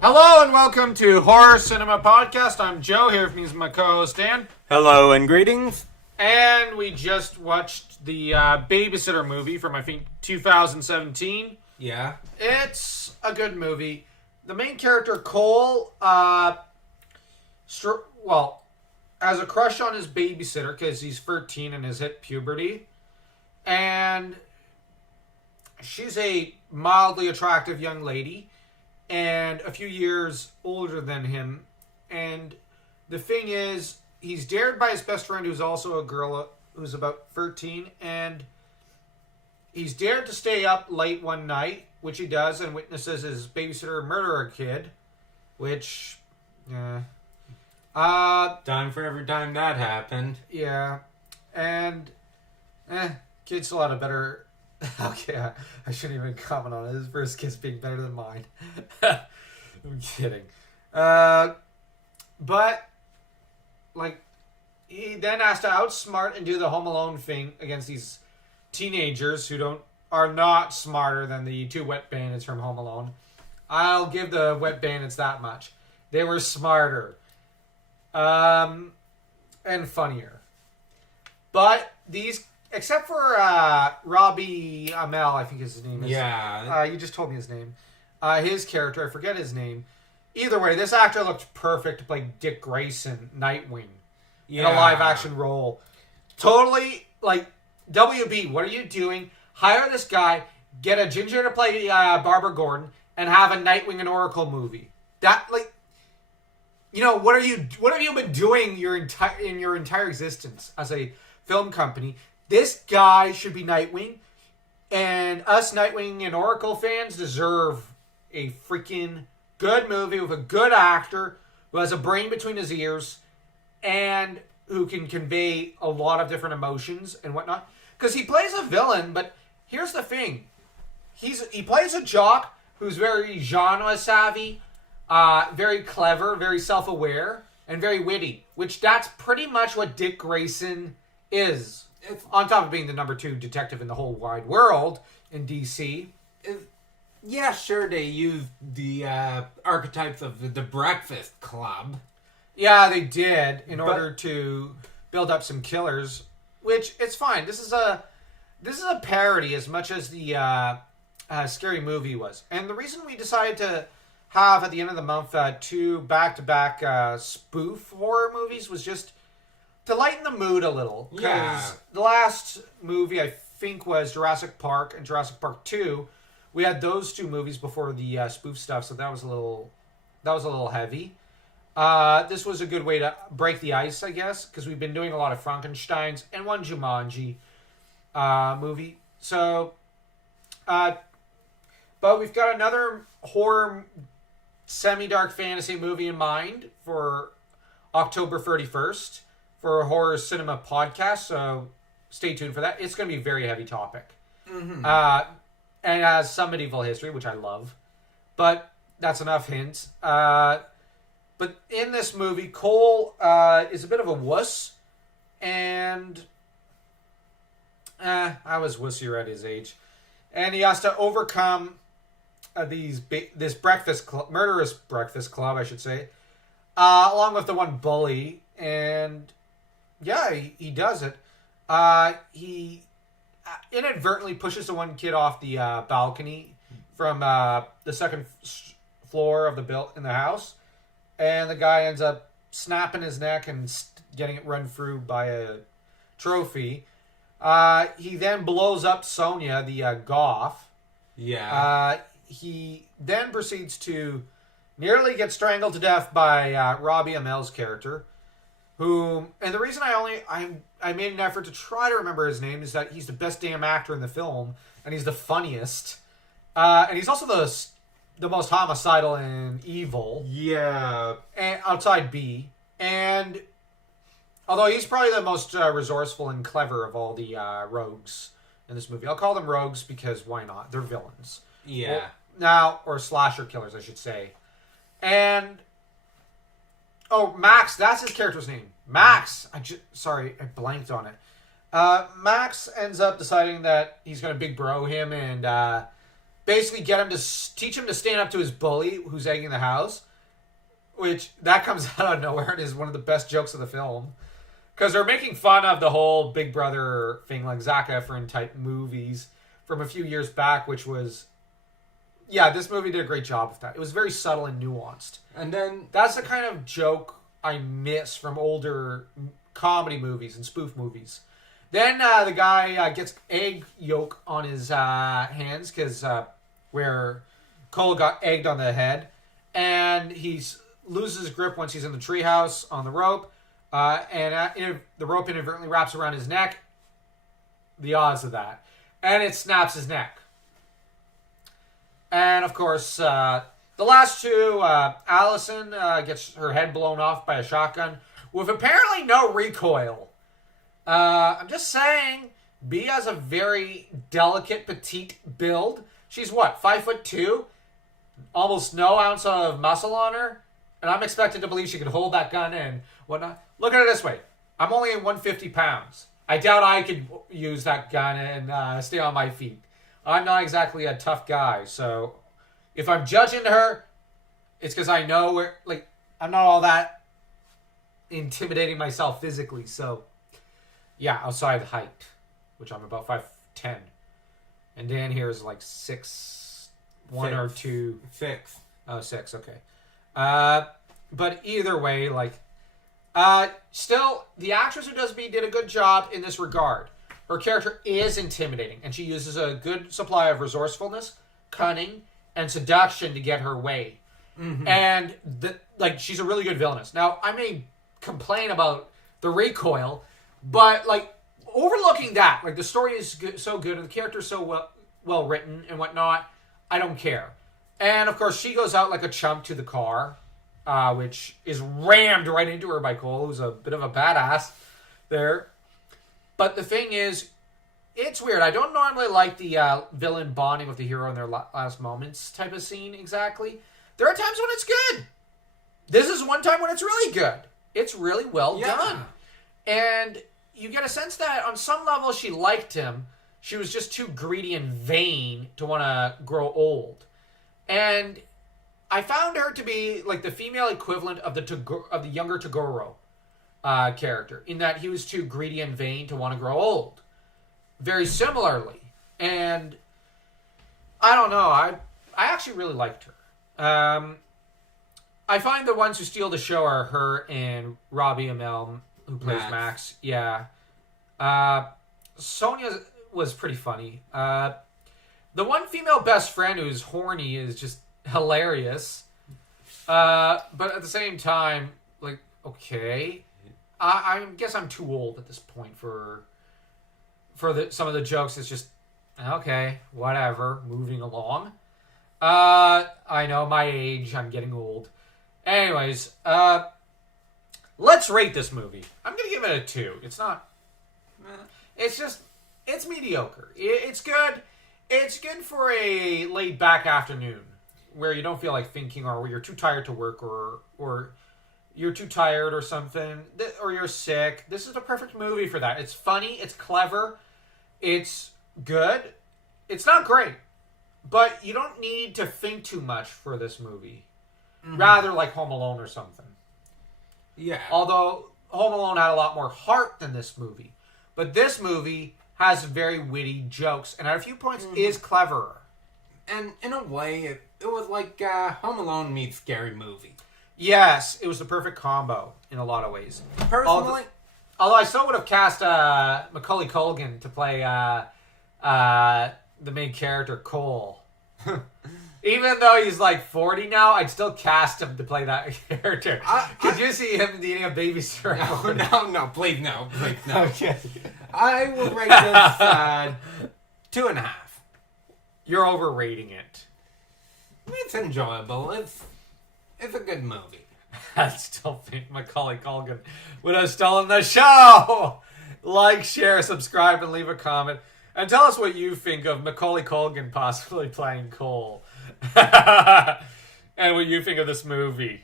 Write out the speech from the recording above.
Hello and welcome to Horror Cinema Podcast. I'm Joe, here with me is my co-host Dan. Hello and greetings. And we just watched the Babysitter movie from, I think, 2017. Yeah. It's a good movie. The main character, Cole, has a crush on his babysitter because he's 13 and has hit puberty. And she's a mildly attractive young lady and a few years older than him. And the thing is, he's dared by his best friend, who's also a girl who's about 13, and he's dared to stay up late one night, which he does, and witnesses his babysitter murder a kid, which, Time for every time that happened. yeah, and, kid's a lot of better. Okay, I shouldn't even comment on it. His first kiss being better than mine. I'm kidding. But, like, he then has to outsmart and do the Home Alone thing against these teenagers who are not smarter than the two wet bandits from Home Alone. I'll give the wet bandits that much. They were smarter. And funnier. But these... Except for Robbie Amell, I think his name is. Yeah. You just told me his name. His character, I forget his name. Either way, this actor looked perfect to play Dick Grayson, Nightwing, in a live-action role. Totally, like, WB, what are you doing? Hire this guy, get a ginger to play Barbara Gordon, and have a Nightwing and Oracle movie. That, like, you know, what have you been doing in your entire existence as a film company? This guy should be Nightwing, and us Nightwing and Oracle fans deserve a freaking good movie with a good actor who has a brain between his ears and who can convey a lot of different emotions and whatnot. Because he plays a villain, but here's the thing. He plays a jock who's very genre savvy, very clever, very self-aware, and very witty, which that's pretty much what Dick Grayson is. On top of being the number 2 detective in the whole wide world in DC. Yeah, sure, they used the archetypes of the Breakfast Club. Yeah, they did, in order to build up some killers, which, it's fine. This is a parody as much as the Scary Movie was. And the reason we decided to have, at the end of the month, 2 back-to-back spoof horror movies was just to lighten the mood a little. Because the last movie, I think, was Jurassic Park and Jurassic Park 2. We had those 2 movies before the spoof stuff, so that was a little heavy. This was a good way to break the ice, I guess, because we've been doing a lot of Frankensteins and one Jumanji movie. So, but we've got another horror semi-dark fantasy movie in mind for October 31st. For a Horror Cinema Podcast, so stay tuned for that. It's going to be a very heavy topic. Mm-hmm. And it has some medieval history, which I love. But that's enough hints. But in this movie, Cole is a bit of a wuss. And I was wussier at his age. And he has to overcome this murderous breakfast club, I should say. Along with the one bully. And yeah, he does it. He inadvertently pushes the one kid off the balcony from the second floor of in the house, and the guy ends up snapping his neck and getting it run through by a trophy. He then blows up Sonia, the goth. Yeah. He then proceeds to nearly get strangled to death by Robbie Amell's character. And the reason I made an effort to try to remember his name is that he's the best damn actor in the film, and he's the funniest, and he's also the most homicidal and evil. Yeah. And outside B, and although he's probably the most resourceful and clever of all the rogues in this movie. I'll call them rogues because why not? They're villains. Yeah. Or slasher killers, I should say. And Max, that's his character's name. Max. I blanked on it. Max ends up deciding that he's going to big bro him and basically get him to teach him to stand up to his bully who's egging the house, which that comes out of nowhere and is one of the best jokes of the film. Because they're making fun of the whole Big Brother thing, like Zac Efron type movies from a few years back, which was, yeah, this movie did a great job with that. It was very subtle and nuanced. And then That's the kind of joke I miss from older comedy movies and spoof movies. Then the guy gets egg yolk on his hands because where Cole got egged on the head, and he loses his grip once he's in the treehouse on the rope, and the rope inadvertently wraps around his neck. The odds of that, and it snaps his neck. And of course, the last two, Allison gets her head blown off by a shotgun with apparently no recoil. I'm just saying, B has a very delicate, petite build. She's what, 5'2"? Almost no ounce of muscle on her. And I'm expected to believe she could hold that gun and whatnot. Look at it this way. I'm only 150 pounds. I doubt I could use that gun and stay on my feet. I'm not exactly a tough guy. So if I'm judging her, it's because I know I'm not all that intimidating myself physically. So yeah, outside height, which I'm about 5'10", and Dan here is like 6'1" or 2. 6. Oh, 6. Okay. But either way, still the actress who does B did a good job in this regard. Her character is intimidating, and she uses a good supply of resourcefulness, cunning, and seduction to get her way. Mm-hmm. And she's a really good villainess. Now, I may complain about the recoil. But, overlooking that, the story is so good, and the character is so well written and whatnot, I don't care. And, of course, she goes out like a chump to the car, which is rammed right into her by Cole, who's a bit of a badass there. But the thing is, it's weird. I don't normally like the villain bonding with the hero in their last moments type of scene exactly. There are times when it's good. This is one time when it's really good. It's really well done. And you get a sense that on some level she liked him. She was just too greedy and vain to want to grow old. And I found her to be like the female equivalent of the younger Toguro character, in that he was too greedy and vain to want to grow old. Very similarly. And I don't know. I actually really liked her. I find the ones who steal the show are her and Robbie Amell, who plays Max. Yeah. Sonia was pretty funny. The one female best friend who's horny is just hilarious. But at the same time, okay. I guess I'm too old at this point for some of the jokes. It's just, okay, whatever, moving along. I know my age, I'm getting old. Anyways, let's rate this movie. I'm going to give it a 2. It's not... It's mediocre. It's good. It's good for a laid-back afternoon where you don't feel like thinking, or where you're too tired to work, or you're too tired or something, or you're sick. This is the perfect movie for that. It's funny. It's clever. It's good. It's not great. But you don't need to think too much for this movie. Mm-hmm. Rather like Home Alone or something. Yeah. Although Home Alone had a lot more heart than this movie. But this movie has very witty jokes, and at a few points is cleverer. And in a way, it was like Home Alone meets Scary Movie. Yes, it was the perfect combo in a lot of ways. Personally... Although I still would have cast Macaulay Culkin to play the main character, Cole. Even though he's 40 now, I'd still cast him to play that character. Could you see him needing a babysitter? No, please no. Okay. I will rate this 2.5. You're overrating it. It's enjoyable. It's a good movie. I still think Macaulay Culkin would have stolen the show. Like, share, subscribe, and leave a comment. And tell us what you think of Macaulay Culkin possibly playing Cole. And what you think of this movie.